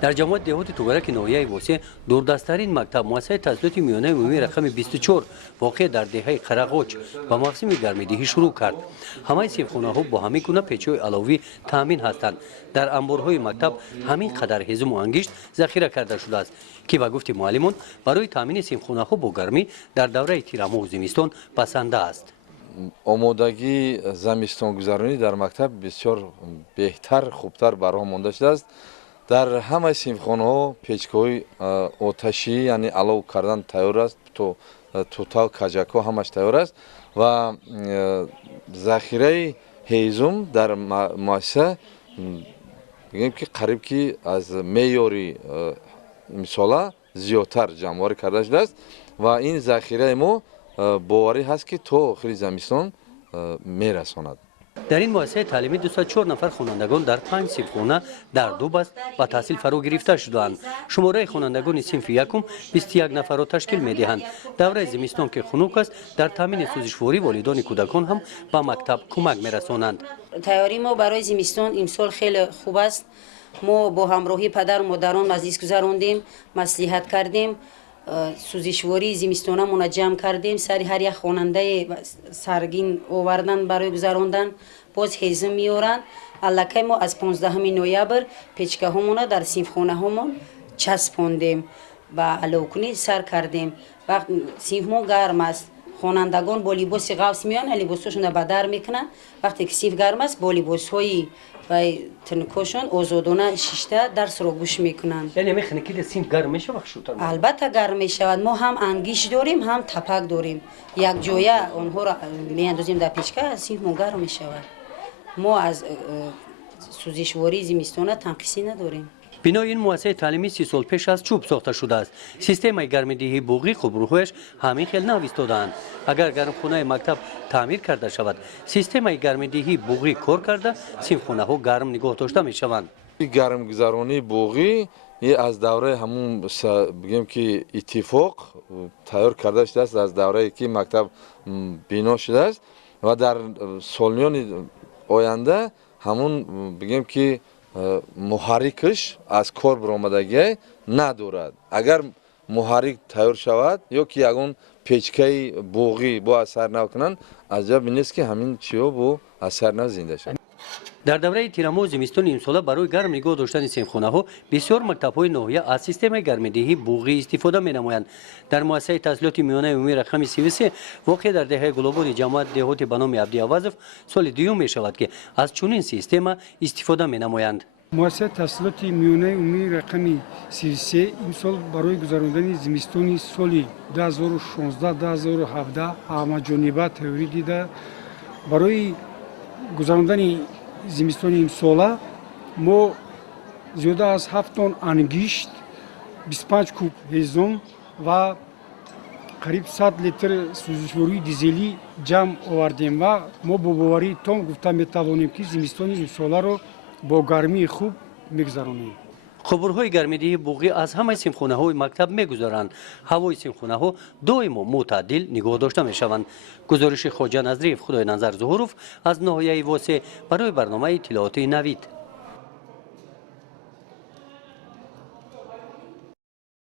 در جماعت دهات توگرک ناحیه واسه دوردستترین مکتب مؤسسه تحصیلات میانه عمومی رقم 24 واقع در دهه قرقاچ با موسم گرمایدهی شروع کرد. همه صنفخانه‌ها با همین گونه پیچ‌های علاوی تامین هستند. در انبارهای مکتب همین قدر هضم و انگشت ذخیره کرده شده است که با گفت معلمان برای تامین صنفخانه‌ها با گرمی در دوره تیرماه و زمستان پسنده است. آمادگی زمستان گذرانی در مکتب بسیار بهتر خوبتر برای مانده شده است. در همه صنفخانه‌ها پیچ‌های آتشی یعنی علو کردن تیار است، تو توتال کاجاکو همش تیار است و ذخیره هیزم در مؤسسه میگیم که قریب که از معیاری امساله زیادتر جمع‌آوری کرده شده است و این ذخیره ما باوری هست که تا آخر زمستان میرساند. در این مؤسسه تعلیمی 204 نفر خوانندگان در 5 صنفخانه در 2 بست و تحصیل فرا گرفته شدند. شماره خوانندگان صنف یکم 21 نفر را تشکیل می‌دهند. دوره زمستان که خنک است در تامین سوزشواری والدان کودکان هم به مکتب کمک می‌رسانند. تیاری ما برای زمستان امسال خیلی خوب است. ما با همراهی پدر و مادران مجلس گذراندیم، مصلحت کردیم، سوزشواری زمستانمون جمع کردیم، سری هر یک خواننده سرگین آوردن برای گذراندن، باز هیزم میارن. الکی ما از 15 نوامبر پیچکه همون در صنفخانه همون چسباندیم و علاکنی سر کردیم. وقت صنف ما گرم است، خوانندگان با لباس قوس میان، لباسشون به در میکنن. وقتی که صنف گرم است با لباسهای و تنکاشون آزادانه شیشته درس رو گوش میکنن. یعنی میخونه که صنف گرم میشه وقت شوتر؟ البته گرم میشود. ما هم انگیش داریم هم تپک داریم. یک جایه اونها را میاندازیم در پیچکه صنف ما گرم میشود. ما از سوزشواری زمستانه تنقیصی نداریم. بنای این مؤسسه تعلیمی 30 سال پیش از چوب ساخته شده است. سیستم گرمایدهی بوغی خبروهایش همین خیلی نو ایستاده‌اند. اگر گرمخانه مکتب تعمیر کرده شود، سیستم گرمایدهی بوغی کار کرده، صنفخانه‌ها گرم نگاه داشته می‌شوند. گرمگذرانی بوغی از دوره همون بگیم که اتفاق تیار کرده شده است، از دوره که مکتب بنا شده است و در سالیان آینده همون بگیم که محرکش از کار برآمدگی ندارد. اگر محرک تیار شود یا که یگان پیچکه بوغی با اثر نکنند، عجب نیست که همین چیا با اثر نزنده شد. در دوره تیرماه و زمستان امساله برای گرم نگاه داشتن صنفخانه‌ها بسیار مکتب‌های ناحیه از سیستم گرمایدهی بوغی استفاده می‌نمایند. در مؤسسه تحصیلات میانه عمومی رقم 33 واقع در دهه گلابان جماعت دهات به نام عبدی عوضف سال دوم می‌شود که از چنین سیستم استفاده می‌نمایند. مؤسسه تحصیلات میانه عمومی رقم 33 امسال برای گذراندن زمستان سال 2016-2017 همه‌جانبه تئوری دیده برای گذراندن زمستان امساله ما زیاده از 7 تن انگشت، 25 کوب هیزم و قریب 100 لیتر سوزشواری دیزلی جمع آوردیم و ما با باوری تام گفته میتوانیم که زمستان امساله رو با گرمی خوب میگذرانیم. خبرهای گرمایدهی بوغی از همه صنفخانه‌های مکتب می‌گذرند. هوای صنفخانه‌ها دائما معتدل نگاه داشته می‌شوند. گزارش خواجه نظریف خدای نظر ظهوروف از ناحیه واسه برای برنامه اطلاعات نوید.